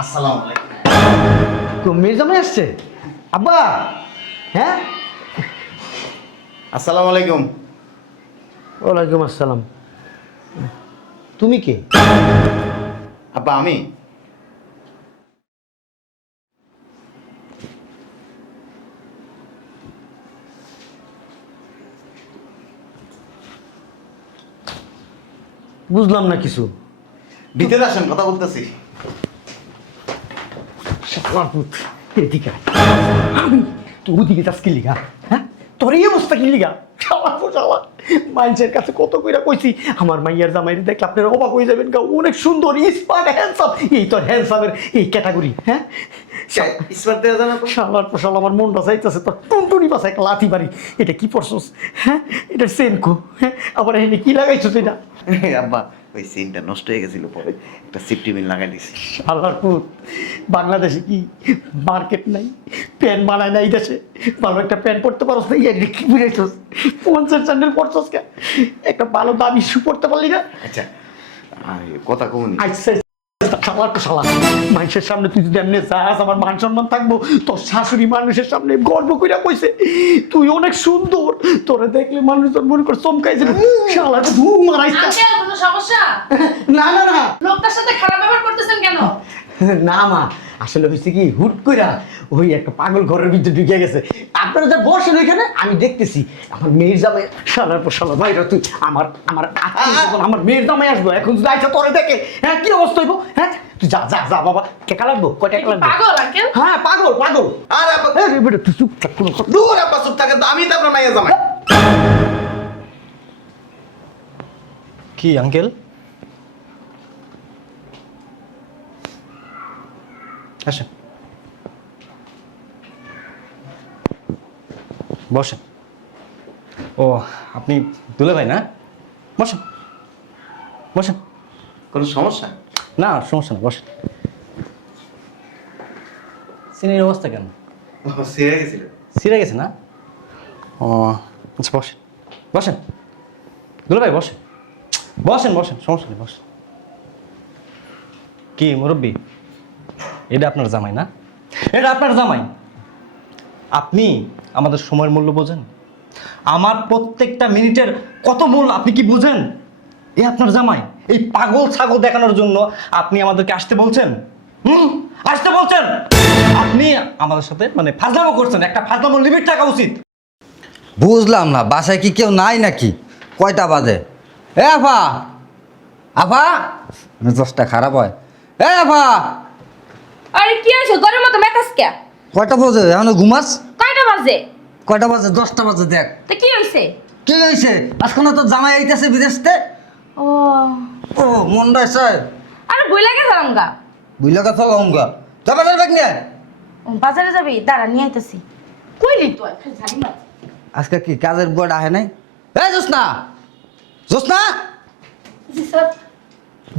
আসসালামু আলাইকুম। মির্জামাই আসছে আব্বা। হ্যাঁ, আসসালামু আলাইকুম। ওয়ালাইকুম আসসালাম। তুমি কে? আব্বা আমি বুঝলাম না কিছু। ভিতরে আসেন, কথা বলতেছি। এদিকে আয়। তুই ওদিকে যাস কি লিগা? হ্যাঁ, তোর এই অবস্থা কি লিগা? মানুষের কাছে কত কইরা কইছি আমার মাইয়ার জামাইরে দেখলে আপনারা অবাক হয়ে যাবেন, অনেক সুন্দর, স্মার্ট, হ্যান্ডসাম। এই তো হ্যান্ডসামের এই ক্যাটাগরি। হ্যাঁ, স্মার্ট দেওয়া জানা তো? শালার পশাল আমার মনটা চাইতেছে তোর টুনটুনি বাসা একটা লাথি বাড়ি। এটা কি পরছস? হ্যাঁ, এটা সেনকো। হ্যাঁ, আবার এনে কি লাগাইছস এটা? আব্বা ওই সিনটা নষ্ট হয়ে গেছিল, পরে একটা সেফটি পিন লাগাই দিছি। শালার পুত, বাংলাদেশে কি মার্কেট নাই? প্যান্ট বানায় না এই দেশে? ভালো একটা প্যান্ট পরতে পারছ না, ইয়ে কি বুঝাইছস? 50 স্যান্ডেল পরছস কে? একটা ভালো দামি শু পরতে পারলি না? আচ্ছা কথা কমনি। আচ্ছা শালার তো শালা, মানুষের সামনে তুই যদি এমনি যাস আমার মান সম্মান থাকবো? তোর শাশুড়ি মানুষের সামনে গর্ব কইরা কইছে তুই অনেক সুন্দর, তোরে দেখলে মানুষজন মনে করে চমকাইছে। শালার ধুম মারাইছে। আঙ্কেল, কোনো সমস্যা? না না না লোকটার সাথে খারাপ ব্যবহার করতেছেন কেন? না মা, আসলে হয়েছে কি, হুট কইরা ওই একটা পাগল ঘরের ভিতরে ঢুকে গেছে। আপনারা যা বসেন এখানে, আমি দেখতেছি আমার মেয়ের জামাই। শালার পর শালা ভাইরা, তুই আমার আমার আমার মেয়ের জামাই আসবো এখন যদি আইসা তোরে দেখে, হ্যাঁ কি অবস্থা হইব? হ্যাঁ, তুই যা যা যা বাবা। টাকা লাগবো? কয় টাকা লাগবে? পাগল আঙ্কেল? হ্যাঁ পাগল পাগল। আর আব্বা আরে বেটা তুই চুপ থাক, কোনো কথা। দূর, আব্বা চুপ থাকেন তো, আমি তো আপনার মাইয়া জামাই। কি আঙ্কেল? আসেন, বসেন। ও, আপনি দুলে ভাই না? বসেন বসেন। কোনো সমস্যা? না, সমস্যা না, বসেন। সিনের অবস্থা কেন? সিরিয়াস গেছিল। সিরে গেছে না? ও আচ্ছা, বসেন বসেন। দুলে ভাই বসেন বসেন বসেন, সমস্যা নেই, বসেন। কি মুরব্বি, এটা আপনার জামাই না? এটা আপনার জামাই। আপনি আমাদের সময়ের মূল্য বোঝেন? আমার প্রত্যেকটা মিনিটের কত মূল্য আপনি কি বুঝেন? এই আপনার জামাই, এই পাগল ছাগল দেখানোর জন্য আপনি আমাদেরকে আসতে বলছেন? আসতে বলছেন? আপনি আমাদের সাথে মানে ফাজলামো করছেন। একটা ফাজলামো লিমিট থাকা উচিত। বুঝলাম না, বাসায় কি কেউ নাই নাকি? কয়টা বাজে? এ আফা, আফা, মেজাজটা খারাপ হয়। এ আফা, আরে কি হইছে? ঘরের মতো মেতাস কে? কয়টা বাজে? এখন ঘুমাস? কয়টা বাজে? কয়টা বাজে? 10টা বাজে। দেখ তা কি হইছে? কি হয়েছে, আজকে না তোর জামাই আইতেছে বিদেশতে। ও, ও মনটা এসে আরে বইলা গেছে আমগা। বুঝলে কথা লঙ্কা যাবে ব্যাগ নিয়ে। বাজারে যাবি? দাঁড়া, নিয়ে আইতাছি। কইলি তুই খালি ঝাড়ি মার। আজকে কি কাজের বড় আহে নাই? এ জোসনা, জোসনা, জি স্যার।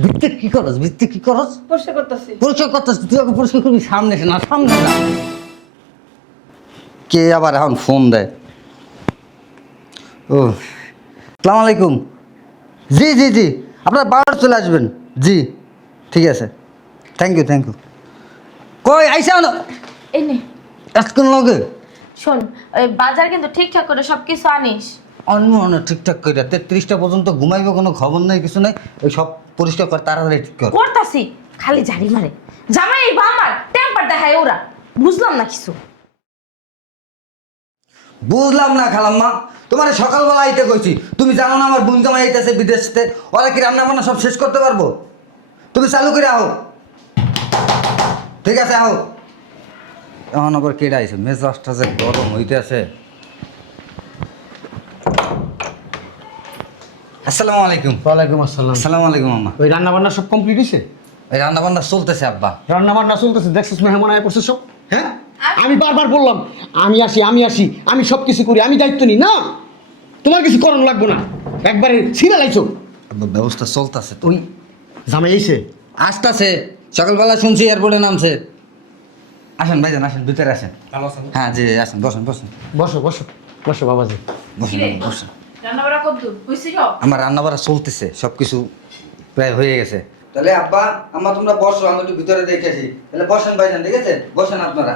ভিত্তি কি করস? ভিত্তি কি করস? পরিষ্কার করতেছি। পরিষ্কার করতেছ? তুই আগে পরিষ্কার করবি। সামনে এসে না, সামনে না। কে আবার এখন ফোন দেয়? ও আসসালামু আলাইকুম। জি জি জি, আপনার 12টা চলে আসবেন। জি ঠিক আছে, থ্যাংক ইউ থ্যাংক ইউ। কই আইসা না এই নে, এতক্ষণ লগে? শোন, ওই বাজার কিন্তু ঠিকঠাক করে সবকিছু আনিস। অন্য অন্য ঠিকঠাক করে 33টা পর্যন্ত ঘুমাইবে, কোনো খবর নাই, কিছু নাই। ওই সব পরিষ্কার কর, তাড়াতাড়ি ঠিক কর। করতাছি, খালি ঝাড়ি মারে। জামাই বা আমার টেম্পার দেখায় ওরা। বুঝলাম না কিছু। বুঝলাম না খালাম্মা, তোমার সকালবেলা আইতে কইছি, তুমি জানো না আমার বোন জামাই আইতেছে বিদেশতে? ওরা কি রান্না বান্না সব শেষ করতে পারবো? তুমি চালু করে আও। ঠিক আছে আও। এখন আবার কেডা আইছে? মেজাজটা যে গরম হইতে আছে। আসসালামু আলাইকুম। ওয়ালাইকুম আসসালাম। আসসালামু আলাইকুম আম্মা। ওই রান্না বান্না সব কমপ্লিট হয়েছে? এই রান্না বান্না চলতেছে আব্বা। রান্না বান্না চলতেছে, দেখছিস মেহমান আয় পড়ছে সব। হ্যাঁ, আমি বারবার বললাম আমি আসি আমি আসি, আমি সব কিছু করি, আমি দায়িত্ব নিই। না, তোমার কিছু করানো লাগবো না, একবারে ছিঁড়ে লাইছো। আব্বা ব্যবস্থা চলতেছে তো। ওই জামাই এসে আসতেছে, সকালবেলা শুনছি এয়ারপোর্টে নামছে। আসেন ভাইজান, আসেন, ভিতরে আসেন। হ্যাঁ জি আসেন, বসেন বসেন বসো বসো বসো বাবাজি। বসেন কিরে? বসেন। রান্না বাড়া কদ্দুর হইছে? আমার রান্না বাড়া চলতেছে, সব কিছু প্রায় হয়ে গেছে। তাহলে আব্বা আম্মা তোমরা বসো, আমি একটু ভিতরে দেখেছি। তাহলে বসেন ভাইজান, ঠিক আছে? বসেন আপনারা।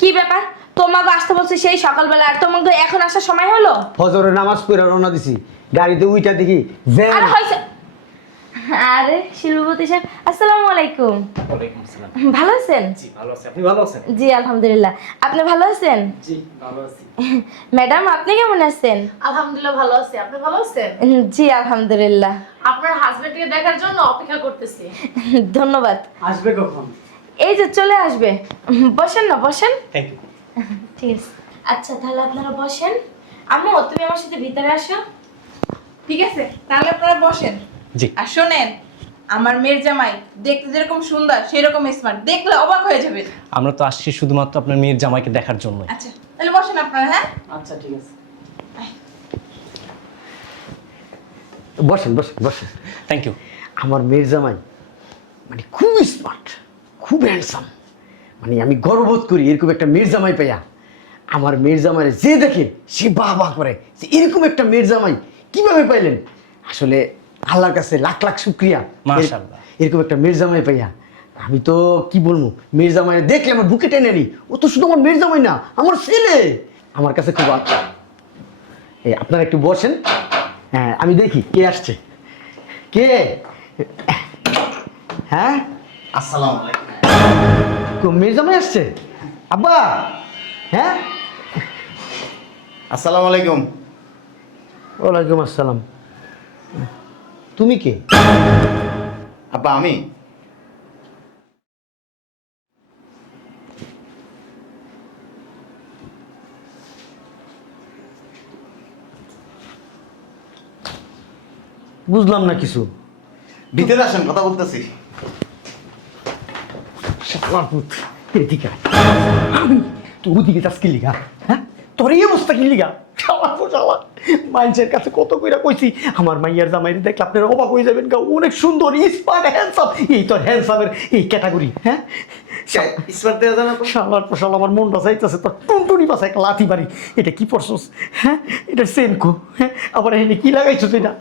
কি ব্যাপার, তোমাকে আসতে বলছি সেই সকালবেলা, আর তোমাকে এখন আসার সময় হলো? ফজরের নামাজ পড়ে রওনা দিছি, গাড়িতে উইটা দেখি জ্যাম। আর হয়েছে। আরে শিল্পপতি সাহেব, আসসালামু আলাইকুম। ওয়ালাইকুম আসসালাম। ভালো আছেন? জি ভালো আছি, আপনি ভালো আছেন? জি আলহামদুলিল্লাহ। আপনি ভালো আছেন? জি ভালো আছি। ম্যাডাম আপনি কেমন আছেন? আলহামদুলিল্লাহ ভালো আছি। আপনি ভালো আছেন? জি আলহামদুলিল্লাহ। আপনার হাজবেন্ডকে দেখার জন্য অপেক্ষা করতেছি। ধন্যবাদ। আসবে কখন? এই যে চলে আসবে। বসেন না, বসেন। Thank you. ঠিক আছে। আচ্ছা তাহলে আপনারা বসেন। আম্মু তুমি আমার সাথে ভিতরে আসো। ঠিক আছে, তাহলে আপনারা বসেন। জি। আর শোনেন, আমার মেয়ের জামাই দেখতে যেরকম সুন্দর সেরকম স্মার্ট, দেখলে অবাক হয়ে যাবে। আমরা তো আসছি শুধুমাত্র আপনার মেয়ের জামাইকে দেখার জন্য। আচ্ছা তাহলে বসেন আপনারা। হ্যাঁ আচ্ছা ঠিক আছে, বসেন বসেন বসেন। Thank you. আমার মেয়ের জামাই মানে খুব স্মার্ট, খুব হ্যান্ডসাম। মানে আমি গর্ববোধ করি এরকম একটা মেয়ের জামাই পেয়া। আমার মেয়ের জামাই যে দেখে সে বাহ বাহ করে যে এরকম একটা মেয়ের জামাই কিভাবে পাইলেন। আসলে আল্লাহর কাছে লাখ লাখ শুক্রিয়া মাশাআল্লাহ। এরকম একটা মেয়ের জামাই পাইয়া। আমি তো কি বলবো, মেয়ের জামাই দেখলে আমার বুকে টেনে নি। ও তো শুধু আমার মেয়ের জামাই না, আমার ছেলে। আমার কাছে খুব এই আপনারা একটু বসেন। হ্যাঁ আমি দেখি কে আসছে। কে? হ্যাঁ আসসালামু আলাইকুম। মেয়ের জামাই আসছে? আব্বা। হ্যাঁ আসসালামু আলাইকুম। ওয়ালাইকুম আসসালাম। তুমি কে? আব্বা আমি বুঝলাম না কিছু। ভিতরে আসেন, কথা বলতেছি। শালার পুত, এদিকে আয়। আমি তুই ওদিকে যাস কি লিগা? হ্যাঁ তোর এই অবস্থা কি লিগা? শালার পুত শালা। মানুষের কাছে কত কইরা কইছি আমার মাইয়ার জামাই দেখলে আপনারা অবাক হয়ে যাবেন গা, অনেক সুন্দর স্মার্ট হ্যান্ডসাম। এই তোর হ্যান্ডসামের এই ক্যাটাগরি। হ্যাঁ স্মার্ট দেওয়া জানা তো? শালার পর শালা আমার মনটা চাইতেছে তোর টুনটুনি পাশে একটা লাথি বাড়ি। এটা কি পরছস? হ্যাঁ এটা সেনকো। হ্যাঁ আবার এখানে কি লাগাইছস এটা?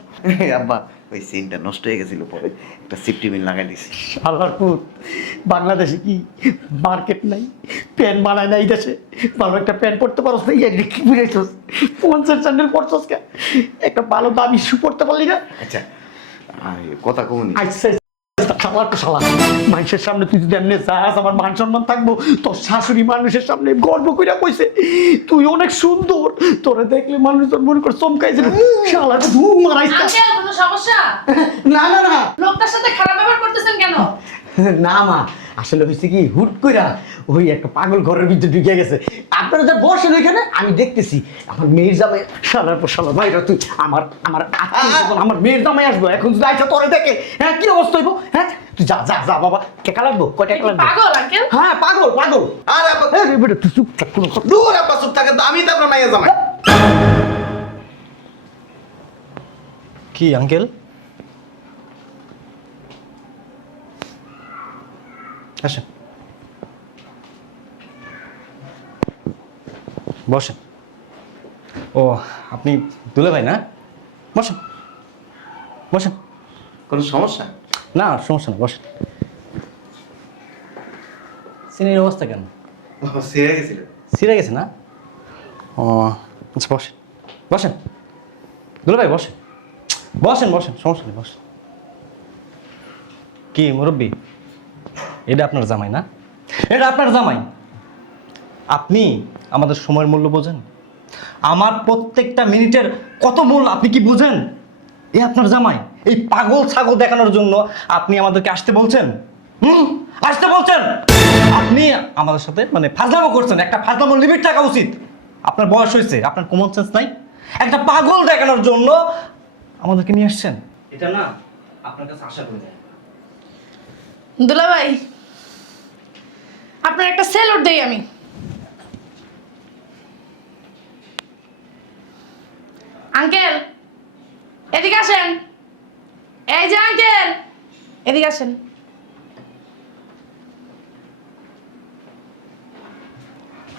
আব্বা ওই সিনটা নষ্ট হয়ে গেছিল, পরে একটা সেফটি পিন লাগাই দিছি। শালার পুত, বাংলাদেশে কি মার্কেট নাই? প্যান্ট বানায় না এই দেশে? ভালো একটা প্যান্ট পরতে পারছ না, এই কি বুঝাইছস? 50 স্যান্ডেল পরছস কে? একটা ভালো দামি শু পরতে পারলি না? আচ্ছা আর কথা কমনি। আচ্ছা শালা তো শালা, মানুষের সামনে তুই যদি এমনি যাস আমার মান সম্মান থাকবো? তোর শাশুড়ি মানুষের সামনে গর্ব কইরা কইছে তুই অনেক সুন্দর, তোরে দেখলে মানুষ তোর মনে করে চমকাইছে। শালা ধুম মারাইছ। আঙ্কেল কোনো সমস্যা? না না না লোকটার সাথে খারাপ ব্যবহার করতেছেন কেন? না মা, আসলে হয়েছে কি হুট কইরা ওই একটা পাগল ঘরের ভিতরে ঢুকে গেছে। আপনারা যা বসেন ওইখানে আমি দেখতেছি আমার মেয়ের জামাই। শালার পর শালা ভাইরা তুই আমার আমার আত্মীয়, আমার মেয়ের জামাই আসবো এখন যদি আইসা তোরে দেখে, হ্যাঁ কি অবস্থা হইব? হ্যাঁ তুই যা যা যা বাবা। টাকা লাগবো? কয় টাকা লাগবে? পাগল আঙ্কেল? হ্যাঁ পাগল পাগল। আর আব্বা আরে বেটা তুই চুপ থাক, কোনো কথা- দূর, আব্বা চুপ থাকেন তো, আমি তো আপনার মাইয়া জামাই। কি আঙ্কেল? আসেন বসেন। ও আপনি দুলে ভাই না? বসেন বসেন। কোনো সমস্যা? না সমস্যা না, বসেন। সিনের অবস্থা কেন? সেরে গেছিল। সিরে গেছে না? ও আচ্ছা বসেন বসেন। দুলে ভাই বসেন বসেন বসেন, সমস্যা নেই, বসেন। কি মুরব্বি, এটা আপনার জামাই না? এটা আপনার জামাই। আপনি আমাদের সময়ের মূল্য বোঝেন? আমার প্রত্যেকটা মিনিটের কত মূল্য আপনি কি বুঝেন? এ আপনার জামাই, এই পাগল ছাগল দেখানোর জন্য আপনি আমাদেরকে আসতে বলছেন? আসতে বলছেন? আপনি আমাদের সাথে মানে ফাজলামো করছেন। একটা ফাজলামো লিমিট থাকা উচিত। আপনার বয়স হয়েছে, আপনার কমন সেন্স নাই? একটা পাগল দেখানোর জন্য আমাদেরকে নিয়ে আসছেন, এটা না আপনার কাছে আশা করি না। দুলাভাই, আপনার একটা স্যালুট দেই আমি। আঙ্কেল এদিকে আসেন। এই যে আঙ্কেল এদিকে আসেন।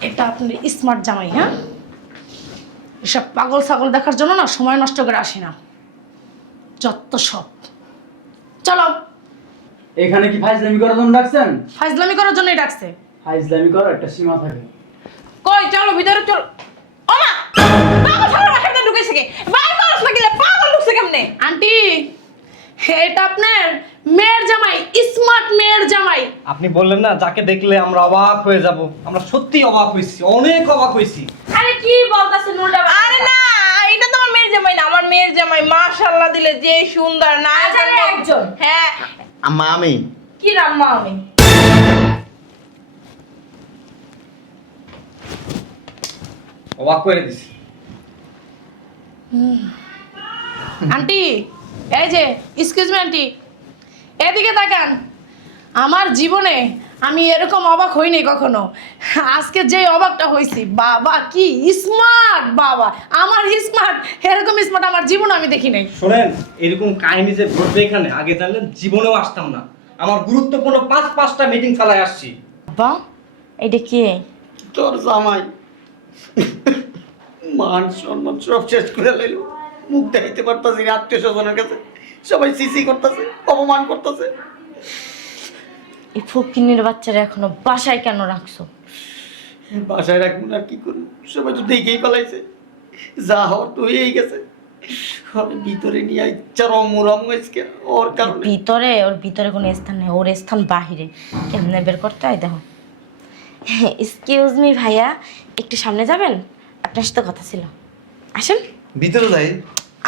এটা আপনার স্মার্ট জামাই। হ্যাঁ এসব পাগল ছাগল দেখার জন্য না সময় নষ্ট করে আসি না। যত সব। চলো। এখানে কি ফাইজলামি করার জন্য ডাকছেন? ফাইজলামি করার জন্যই ডাকছে। ফাইজলামি করার একটা সীমা থাকে। কই চলো ভিতরে চলো। ওমা পাগল ছাড়া রাখাতে ঢুকেছে কে? বাইরে করছ না গেলে পাগল ঢুকছে কেমনে? আন্টি, এটা আপনার মেয়ের জামাই, স্মার্ট মেয়ের জামাই। আপনি বললেন না যাকে দেখলে আমরা অবাক হয়ে যাব, আমরা সত্যি অবাক হয়েছি, অনেক অবাক হয়েছি। আরে কি বলতাছেন উল্টা আরে না, এটা তো আমার মেয়ের জামাই না, আমার মেয়ের জামাই মাশাআল্লাহ দিলে যে সুন্দর না। আরে একজন। হ্যাঁ আম্মা আমি কি রাম্মা আমি? অবাক করে দিছি। আন্টি, এই যে এক্সকিউজ মি আন্টি, এদিকে তাকান। আমার জীবনে আমি এরকম অবাক হইনি কখনো। আজকে যে অবাকটা হয়েছি, বাবা কি স্মার্ট! বাবা আমার স্মার্ট, এরকম স্মার্ট আমার জীবনে আমি দেখি নাই। শোনেন, এরকম কাহিনী যে ঘটবে এখানে আগে জানলেন জীবনেও আসতাম না। আমার গুরুত্বপূর্ণ 5-5টা মিটিং চালায় আসছি। বাবা, এটা কে? তোর জামাই মান সম্মান সব শেষ করে লাইল। মুখ দেখাইতে পারতাছি না আত্মীয় স্বজনের কাছে, সবাই সিসি করতেছে, অপমান করতেছে। এই ফকিন্নির বাচ্চারা এখনো বাসায় কেন রাখছো? বাসায় রাখবো না, কি করবো? সবাই তো দেখেই পালাইছে, যা হওয়ার তো হয়েই গেছে। আমি ভিতরে নিয়ে ইচ্ছা রমরম হয়েছে ওর কারণে। ওর ভিতরে কোনো স্থান নেই, ওর স্থান বাহিরে। কেমনে বের করতে হয় দেখো। এক্সকিউজ মি ভাইয়া, একটু সামনে যাবেন? আপনার সাথে কথা ছিল, আসেন। ভিতরে যাই।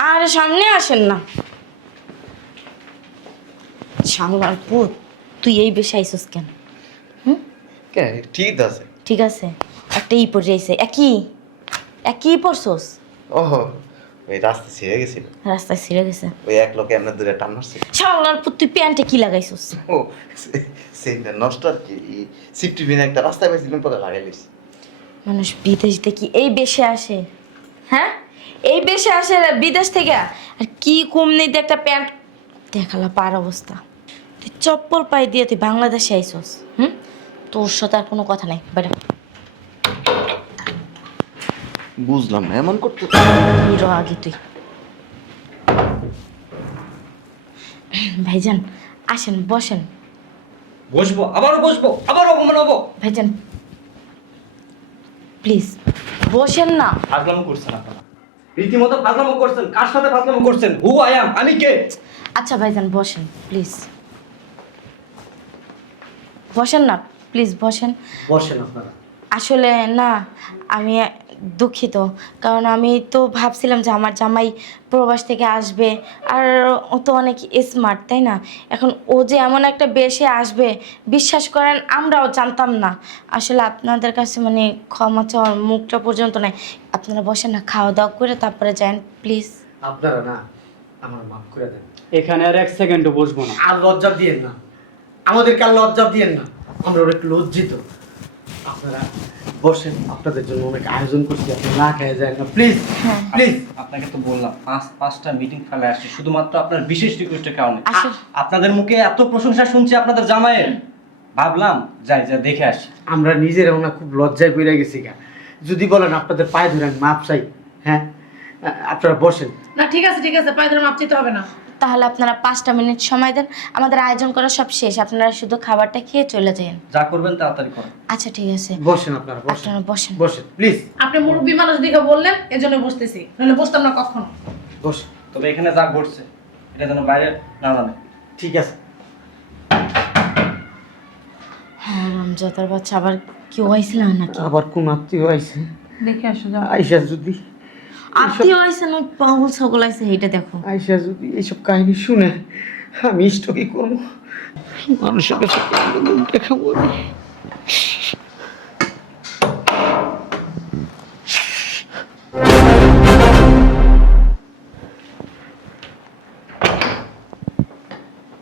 আরে সামনে আসেন না। সাংলার পুত, তুই এই বেশি আইসস কেন? কে ঠিক আছে। ঠিক আছে, একটা ই পরে আইসে। একই পরছস? ওহো, ওই রাস্তা ছিঁড়ে গেছিল, রাস্তায় ছিঁড়ে গেছে। ওই এক লোকে এমনি দূরে টান মারছে। সাংলার পুত, তুই প্যান্টে কি লাগাইছস? ও সেইটা নষ্ট আর কি। সিফটি বিন একটা রাস্তায় পাইছিলাম, পরে লাগাই লিছি। মানুষ বিদেশ থেকে এই বেশে আসে, হ্যাঁ? এই বেশে আসে বিদেশ থেকে। আর কি কম নেই একটা প্যান্ট দেখালা পার অবস্থা। তুই চপ্পল পাই দিয়ে তুই বাংলাদেশে আইসস, তোর সাথে আর কোনো কথা নাই। বেটা বুঝলাম না এমন করতে। হিরো আগে তুই। ভাইজান আসেন, বসেন। বসবো, আবারও বসবো, আবারও অপমান হবো। ভাইজান প্লিজ বসেন না। ফাজলামো করছেন আপনারা, রীতিমতো ফাজলামো করছেন। কার সাথে ফাজলামো করছেন? হু আই অ্যাম, আমি কে? আচ্ছা ভাইজান বসেন প্লিজ, বসেন না প্লিজ, বসেন। বসেন আপনারা। আসলে না, আমি দুঃখিত, কারণ আমি তো ভাবছিলাম যে আমার জামাই প্রবাস থেকে আসবে, আর ও তো অনেক স্মার্ট, তাই না? এখন ও যে এমন একটা বেশে আসবে, বিশ্বাস করেন আমরাও জানতাম না। আসলে আপনাদের কাছে মানে ক্ষমা চাওয়ার মুখটা পর্যন্ত নাই। আপনারা বসেন না, খাওয়া দাওয়া করে তারপরে যান প্লিজ। আপনারা না আমার মাফ করে দেন, এখানে আর এক সেকেন্ডও বসবো না। আর লজ্জা দিয়েন না, আমাদেরকে আর লজ্জা দিয়েন না, আমরা অনেক লজ্জিত। আপনারা বসেন, আপনাদের জন্য অনেক আয়োজন করছি, আপনি না খেয়ে যায় না প্লিজ প্লিজ। আপনাকে তো বললাম 5-5টা মিটিং ফেলে আসছি শুধুমাত্র আপনার বিশেষ রিকোয়েস্টের কারণে। আসলে- আপনাদের মুখে এত প্রশংসা শুনছি আপনাদের জামাইয়ের, ভাবলাম যাই যা দেখে আসি। আমরা নিজেরাও না খুব লজ্জায় পড়ে গেছি গা। যদি বলেন আপনাদের পায়ে ধরে আমি মাপ চাই, হ্যাঁ আপনারা বসেন। না ঠিক আছে, ঠিক আছে, পায়ে ধরে মাপ চাইতে হবে না। তাহলে আপনারা 5টা মিনিট সময় দেন, আমাদের আয়োজন করা সব শেষ, আপনারা শুধু খাবারটা খেয়ে চলে যান। যা করবেন তাড়াতাড়ি করেন। আচ্ছা ঠিক আছে, বসেন আপনারা, বসেন আপনারা বসেন। বসেন প্লিজ আপনি মুরব্বী মানুষ দেখে বললেন, এজন্য বসতেছি, নাহলে বসতাম না কখনো। বসেন। তবে এখানে যা ঘটছে এটা যেন বাইরে না জানে। ঠিক আছে। হ্যাঁ রমজাতার বাচ্চা আবার কেউ আইছিল নাকি? আবার কোন আত্মীয় আইছে? দেখে আসো যাও। আইসা যদি আত্মীয় আইছে না পাগল ছাগল আইছে, এইটা দেখো। আইসা যদি এইসব কাহিনী শুনে আমি স্টকি করবো, মানুষের কাছে কেমন মুখ দেখাবো আমি?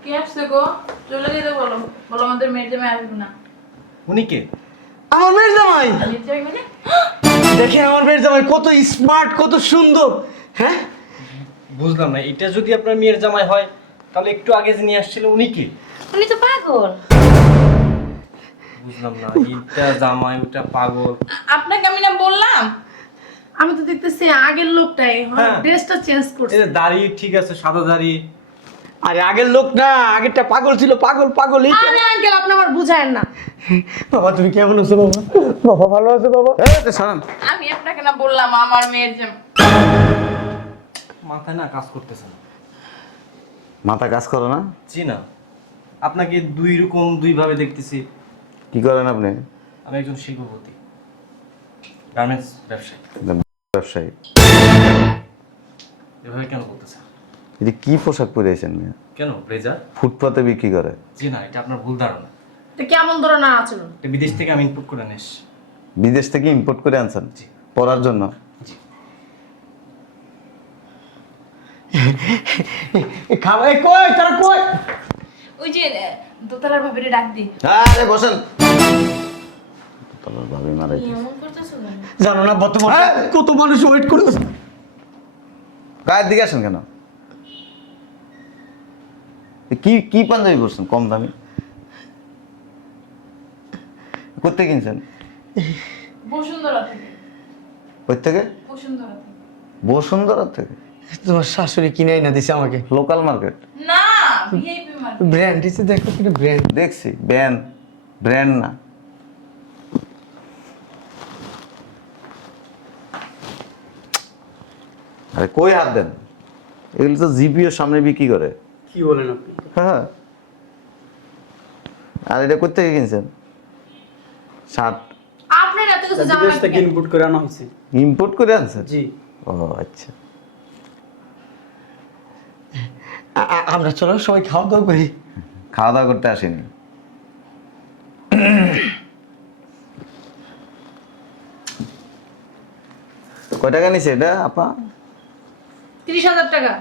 কে আসছে গো? চলে যেতে বলো, বলো আমাদের মেয়ের জামাই আসবে না। উনি কে? আমার মেয়ের জামাই মেয়ের জামাই মানে? দেখে, আমার মেয়ের জামাই কত স্মার্ট, কত সুন্দর। হ্যাঁ বুঝলাম না, এটা যদি আপনার মেয়ের জামাই হয় তাহলে একটু আগে যে নিয়ে আসছিল উনি কে? উনি তো পাগল। বুঝলাম না, এটা জামাই ওটা পাগল। আপনাকে আমি না বললাম আমি তো দেখতেছি আগের লোকটাই হ্যাঁ। ড্রেসটা চেঞ্জ এই করছে। যে দাড়ি ঠিক আছে, সাদা দাড়ি। আরে আগের লোক না, আগেরটা পাগল ছিল, পাগল পাগল। এই আরে আঙ্কেল আপনি আমার বুঝায়েন না। বাবা তুমি কেমন আছো বাবা? বাবা ভালো আছে বাবা? সারান আমি আপনাকে না বললাম আমার মেয়ের যে মাথায় না কাজ করতেছে না। মাথা কাজ করো না? জি না, আপনাকে দুই ভাবে দেখতেছি। কি করেন আপনি? আমি একজন শিল্পপতি, গার্মেন্টস ব্যবসায়ী। ব্যবসায়ী? এভাবে কেন বলতেছেন? এটা কি পোশাক পরেছেন মিয়া? কেন ব্লেজার? ফুটপাতে বিক্রি করে? জি না, এটা আপনার ভুল ধারণা। এটা কেমন ধরনের আচরণ? এটা বিদেশ থেকে আমি ইনপুট করে নিয়ে এসেছি। বিদেশ থেকে ইম্পোর্ট করে আনছেন জি। পরার জন্য? জি। খাওয়া কই তারা কই? ওই যে দোতলার ভাবিরে ডাক দি। আরে বসেন। তোমার ভাবি মারাইছে। এমন করতেছো কেন? জানো না বর্তমান কত মানুষ ওয়েট করতেছে। গায়ের দিকে আসেন কেন? কি কি পাঞ্জাবি পরছেন কম দামি? কোথেকে কিনছেন? বসুন্ধরা থেকে। কই থেকে? বসুন্ধরা থেকে। বসুন্ধরা থেকে? তোমার শাশুড়ি কিনে না দিছে আমাকে। Local market? না, ভিআইপি মার্কেট। ব্র্যান্ড দিছে, দেখো কিনা ব্র্যান্ড। দেখছি ব্র্যান্ড না। আরে কই হাত দেন? এগুলো তো জিপিও সামনে বিক্রি করে। কি বলেন আপনি? হ্যাঁ। আর এটা কোথেকে কিনছেন? শার্ট আপনার এত কিছু জানা লাগবে কেন? ইনপুট করে আনা হয়েছে। ইম্পোর্ট করে আনছেন? জি। ও আচ্ছা। আমরা চলো সবাই খাওয়া দাওয়া করি। খাওয়া দাওয়া করতে আসেনি। কয় টাকা নিছে এটা আপা? 30,000 টাকা।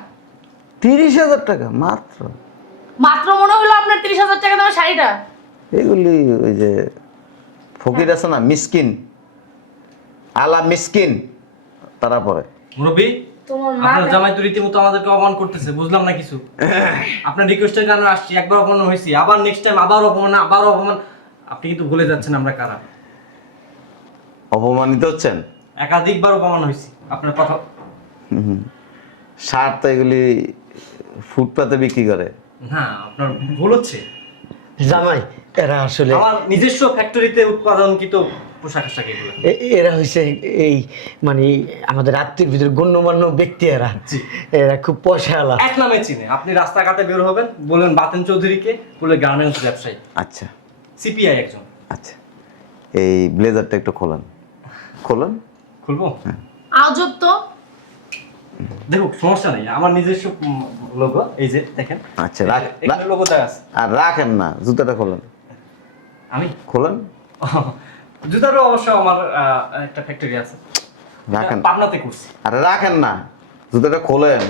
30,000 টাকা মাত্র? মাত্র মনে হলো আপনার 30,000 টাকা দামের শাড়িটা। এগুলি ওই যে ফকির আছে না, মিসকিন, আলা মিসকিন, তারা পরে। মুরব্বী, তোমার আপনার মা জামাই তো রীতিমতো আমাদেরকে অপমান করতেছে, বুঝলাম না কিছু। আপনার রিকোয়েস্টের কারণে আসছি, একবার অপমান হয়েছি, আবার নেক্সট টাইম আবার অপমান। আপনি কিন্তু ভুলে যাচ্ছেন আমরা কারা। অপমানিত হচ্ছেন? একাধিকবার অপমান হয়েছি আপনার কথা। শার্ট তো এগুলি ফুটপাতে বিক্রি করে। না, আপনার ভুল হচ্ছে। জামাই এরা আসলে আমার নিজস্ব ফ্যাক্টরিতে উৎপাদনকৃত পোশাক আশাক এগুলো। এরা হয়েছে এই মানে আমাদের আত্মীয়ের ভিতরে গণ্যমান্য ব্যক্তি এরা। জি। এরা খুব পয়সাওয়ালা। এক নামে চিনে। আপনি রাস্তাঘাটে বের হবেন, বলবেন বাতেন চৌধুরীকে, বলে গার্মেন্টস ব্যবসায়ী, আচ্ছা সিপিআই একজন। আচ্ছা, এই ব্লেজারটা একটু খোলেন। খুলবো? আজব তো। দেখুন, সমস্যা নেই, আমার নিজস্ব লোগো, এই যে দেখেন। আচ্ছা, এখানে লোগোটা আছে। আর রাখেন না, জুতাটা খোলেন। আমি খোলেন, জুতারও অবশ্য আমার একটা ফ্যাক্টরি আছে, রাখেন। এটা পাবনাতে করছি। আরে রাখেন না, জুতাটা খোলেন।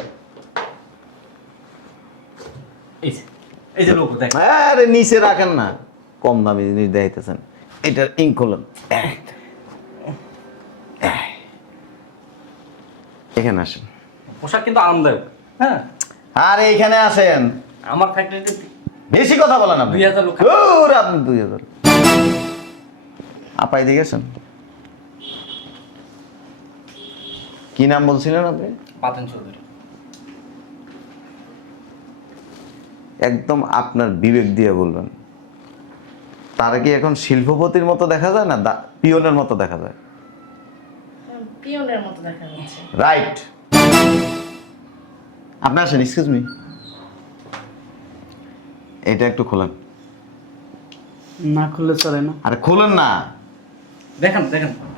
এই যে লোগো দেখেন। আরে নিচে রাখেন না, কম দামি জিনিস দেখাইতেছেন। এটার ইঙ্ক খোলেন। এখানে আসেন। পোশাক কিন্তু আরামদায়ক। হ্যাঁ, আরে এখানে আসেন। আমার ফ্যাক্টরিতে বেশি কথা বলেন আপনি। 2000 লোক। ওরে আপনি 2000। আপাই দিয়ে গেছেন? কি নাম বলছিলেন আপনি? বাতেন চৌধুরী। একদম আপনার বিবেক দিয়ে বলবেন। তারা কি এখন শিল্পপতির মতো দেখা যায় না পিয়নের মতো দেখা যায়? পিয়নের মতো দেখা যাচ্ছে। রাইট। আপনি আসেন, এক্সকিউজ মি, এটা একটু খোলেন। না খুললে চলে না। আরে খোলেন না। দেখেন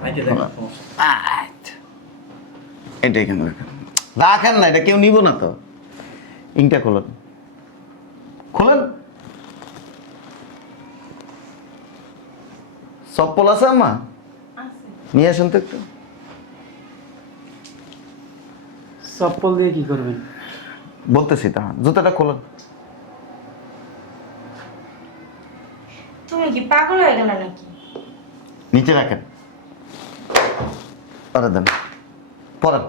ভাইকে দেখেন, সমস্যা। এটা এখানে রাখেন না, এটা কেউ নিব না তো। ইংটা খোলেন। চপ্পল আছে আমা? নিয়ে আসেন তো একটু। চপ্পল দিয়ে কি করবেন? বলতেছি তা, জুতাটা খোলেন। তুমি কি পাগল হয়ে গেল নাকি? নিচে রাখেন। পরে দেন, পরেন।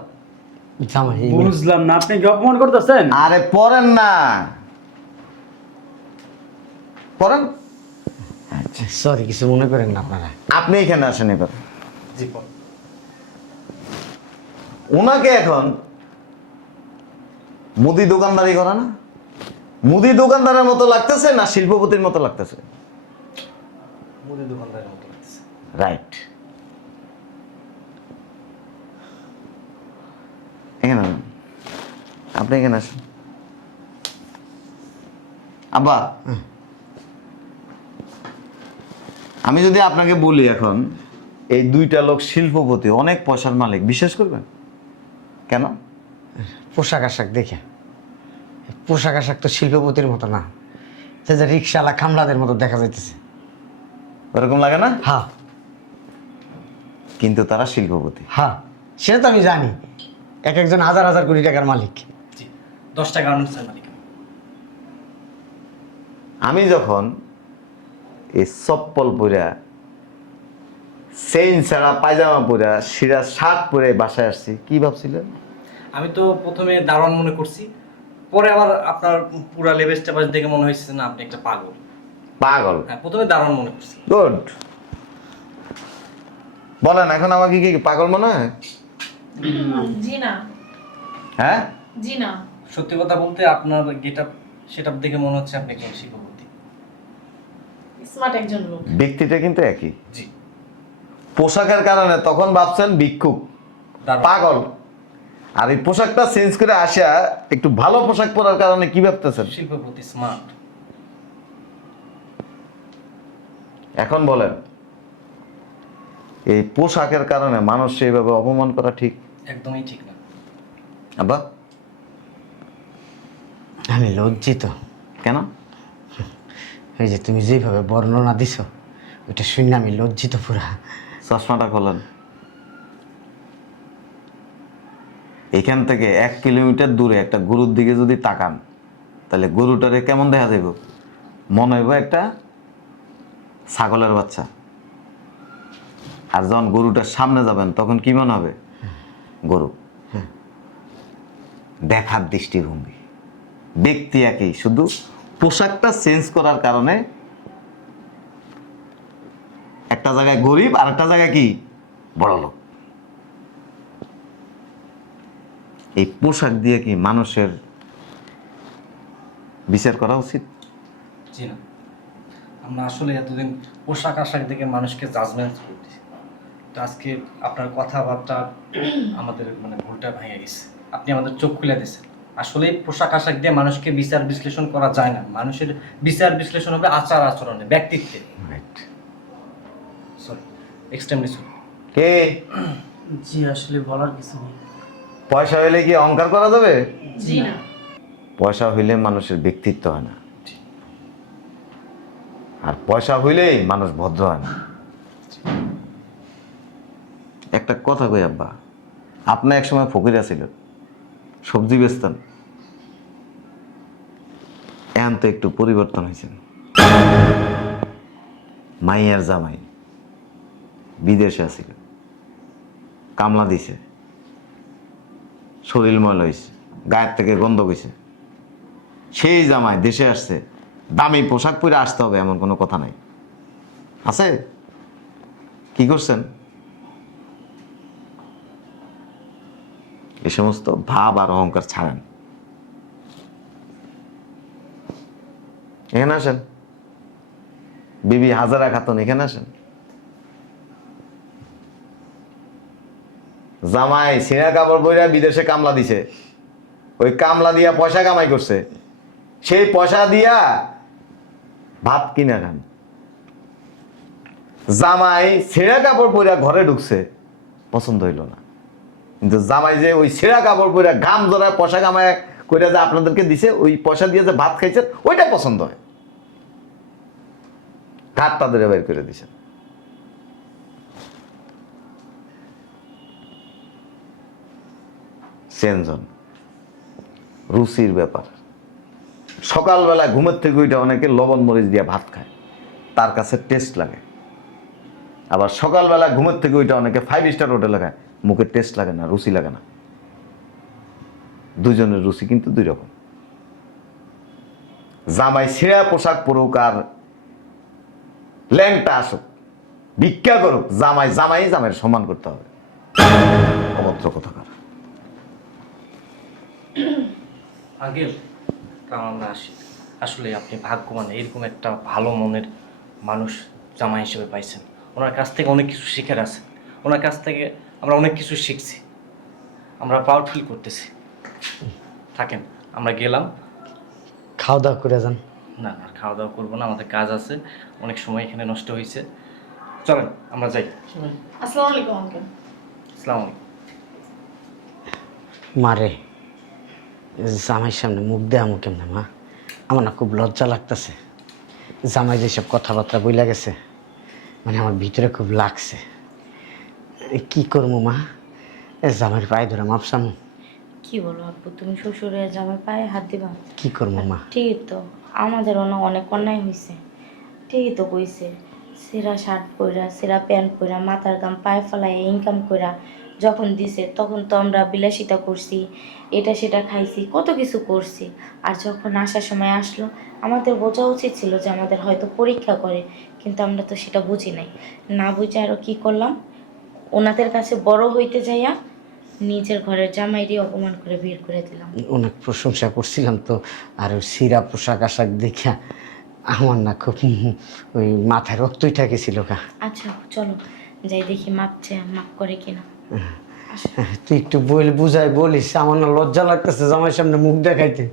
জামাই বুঝলাম না, আপনি কি অপমান করতেছেন? আরে পরেন না, পরেন। সরি, কিছু মনে করেন না আপনারা। আপনি এখানে আসেন এবার। জি বল। ওনাকে এখন মুদি দোকানদারি করা না, মুদি দোকানদারের মতো লাগতেছে না শিল্পপতির মতো লাগতেছে? মুদি দোকানদারের মতো লাগছে। রাইট। এখানে আসুন। আপনি এখানে আসুন। আব্বা, আমি যদি আপনাকে বলি এখন এই দুইটা লোক শিল্পপতি, অনেক পয়সার মালিক, বিশ্বাস করবেন? কেন? পোশাক আশাক দেখে। পোশাক আশাক তো শিল্পপতির মতো না, যে রিক্সাওয়ালা কামলাদের মতো দেখা যাইতেছে। ওরকম লাগে না? হ্যাঁ কিন্তু তারা শিল্পপতি। হ্যাঁ, সেটা তো আমি জানি। এক একজন হাজার হাজার কোটি টাকার মালিক। জি, 10টা গার্মেন্টসের মালিক। আমি যখন এই চপ্পল পরা, চেইন ছাড়া পায়জামা পরা, সিরা শার্ট পরে বাসায় আসছি, কি ভাবছিলেন? আমি তো প্রথমে দারোয়ান মনে করছি, পরে আবার আপনার পুরা লেবেস টেবাস দেখে মনে হয়েছে না আপনি একটা পাগল। পাগল? হ্যাঁ, প্রথমে দারোয়ান মনে করছি। গুড। বলেন এখন আমাকে কি পাগল মনে হয়? জি না, হ্যাঁ, জি না। সত্যি কথা বলতে আপনার গেটআপ সেটআপ দেখে মনে হচ্ছে আপনি একজন শিল্পপতি। স্মার্ট একজন লোক। ব্যক্তিটা কিন্তু একই। জি, পোশাকের কারণে তখন ভাবছেন ভিক্ষুক, দারোয়ান। পাগল, আর এই পোশাকটা চেঞ্জ করে আসা একটু ভালো পোশাক পরার কারণে কি ভাবতেছেন? শিল্পপতি, স্মার্ট। এখন বলেন এই পোশাকের কারণে মানুষ এইভাবে অপমান করা ঠিক? একদমই ঠিক না। আব্বা, আমি লজ্জিত। কেন? এই যে তুমি যেভাবে বর্ণনা দিছো, ওইটা শুনে আমি লজ্জিত পুরা। চশমাটা খোলেন। এখান থেকে 1 কিলোমিটার দূরে একটা গরুর দিকে যদি তাকান, তাহলে গরুটারে কেমন দেখা যাবে? মনে হইব একটা ছাগলের বাচ্চা। আর যখন গরুটার সামনে যাবেন তখন কি মনে হবে? গরু। দেখার দৃষ্টিভঙ্গি ব্যক্তি একই, শুধু পোশাকটা চেঞ্জ করার কারণে একটা জায়গায় গরিব আর একটা জায়গায় কি বড় লোক। এই পোশাক দিয়ে কি মানুষের বিচার করা উচিত? জি না, আমরা আসলে এতদিন পোশাক আশাক দেখে মানুষকে জাজমেন্ট করতেছি, তো আজকে আপনার কথাবার্তা আমাদের মানে ভুলটা ভেঙে গেছে। আপনি আমাদের চোখ খুলে দিয়েছেন। আসলে পোশাক আশাক দিয়ে মানুষকে বিচার বিশ্লেষণ করা যায় না। মানুষের বিচার বিশ্লেষণ হবে আচার আচরণে, ব্যক্তিত্বে। Sorry, extremely sorry. কে? জি আসলে বলার কিছু নেই। পয়সা হইলে কি অহংকার করা যাবে? জি না। পয়সা হইলে মানুষের ব্যক্তিত্ব হয় না, আর পয়সা হইলেই মানুষ ভদ্র হয় না। একটা কথা কই আব্বা, আপনি এক সময় ফকিরা ছিলেন, সবজি বেচতেন, এখন তো একটু পরিবর্তন হয়েছেন। মাইয়ার জামাই বিদেশে আছিল, কামলা দিছে, শরীর ময়লা হয়েছে, গায়ের থেকে গন্ধ গেছে, সেই জামাই দেশে আসছে, দামি পোশাক পরে আসতে হবে এমন কোনো কথা নাই আছে? কি করছেন? এই সমস্ত ভাব আর অহংকার ছাড়েন। এখানে আসেন, বিবি হাজারা খাতুন, এখানে আসেন। জামাই ছিঁড়া কাপড় পরে বিদেশে কামলা দিছে, ওই কামলা দিয়া পয়সা কামাই করছে, সেই পয়সা দিয়া ভাত কিনা খান। জামাই ছেঁড়া কাপড় পরে ঘরে ঢুকছে, পছন্দ হইল না, কিন্তু জামাই যে ওই ছেঁড়া কাপড় পরে ঘাম জড়ায় পয়সা কামায় করে যে আপনাদেরকে দিছে, ওই পয়সা দিয়ে যে ভাত খাইছেন ওইটা পছন্দ হয়, ঘাটটা ধরে বের করে দিছেন। চেঞ্জন রুচির ব্যাপার। সকালবেলা ঘুমের থেকে ওইটা অনেকে লবণ মরিচ দিয়ে ভাত খায়, তার কাছে টেস্ট লাগে। আবার সকালবেলা ঘুমের থেকে ওইটা অনেকে 5 স্টার হোটেলে খায়, মুখে টেস্ট লাগে না, রুচি লাগে না। দুজনের রুচি কিন্তু 2 রকম। জামাই ছেঁড়া পোশাক পরুক আর ল্যাংটা আসুক, ভিক্ষা করুক, জামাই জামাইয়ের সম্মান করতে হবে। অভদ্র কথাকার। আঙ্কেল তাও আমরা আসি। আসলে আপনি ভাগ্যবান, এরকম একটা ভালো মনের মানুষ জামাই হিসেবে পাইছেন। ওনার কাছ থেকে অনেক কিছু শেখার আছে, ওনার কাছ থেকে আমরা অনেক কিছু শিখছি, আমরা প্রাউড ফিল করতেছি। থাকেন, আমরা গেলাম। খাওয়া দাওয়া করে যান। না আর খাওয়া দাওয়া করবো না, আমাদের কাজ আছে, অনেক সময় এখানে নষ্ট হয়েছে। চলেন আমরা যাই। আসসালামু আলাইকুম আঙ্কেল। আসসালামু আলাইকুম। মারে জামাইয়ের সামনে মুখ দেওয়া কেমনে মা? আমার না খুব লজ্জা লাগতেছে। জামাই যেসব কথাবার্তা বইলা গেছে, মানে আমার ভিতরে খুব লাগছে। কি করবো মা? জামাইয়ের পায়ে ধরে মাপসামু? কি বলো আব্বু, তুমি শ্বশুরের জামাই পায়ে হাত দিবা? কি করবো মা? ঠিকই তো, আমাদেরও না অনেক অন্যায় হয়েছে। ঠিকই তো কইছে, সেরা শার্ট পরা, সেরা প্যান্ট পরা, মাথার দাম পায়ে ফেলায় ইনকাম করা যখন দিছে তখন তো আমরা বিলাসিতা করছি, এটা সেটা খাইছি, কত কিছু করছি। আর যখন আসার সময় আসলো, আমাদের বোঝা উচিত ছিল যে আমাদের হয়তো পরীক্ষা করে, কিন্তু আমরা তো সেটা বুঝি নাই। না বুঝে আরও কী করলাম, ওনাদের কাছে বড় হইতে যাইয়া নিজের ঘরের জামাইরই অপমান করে বের করে দিলাম। অনেক প্রশংসা করছিলাম তো, আর ওই সিরা পোশাক আশাক দেখিয়া আমার না খুব ওই মাথায় রক্ত উঠা গেছিল গা। আচ্ছা চলো যাই দেখি মাপছে, মাপ করে কিনা। তুই একটু বলিস, আমার না লজ্জা লাগতেছে জামাইয়ের সামনে মুখ দেখাইতে।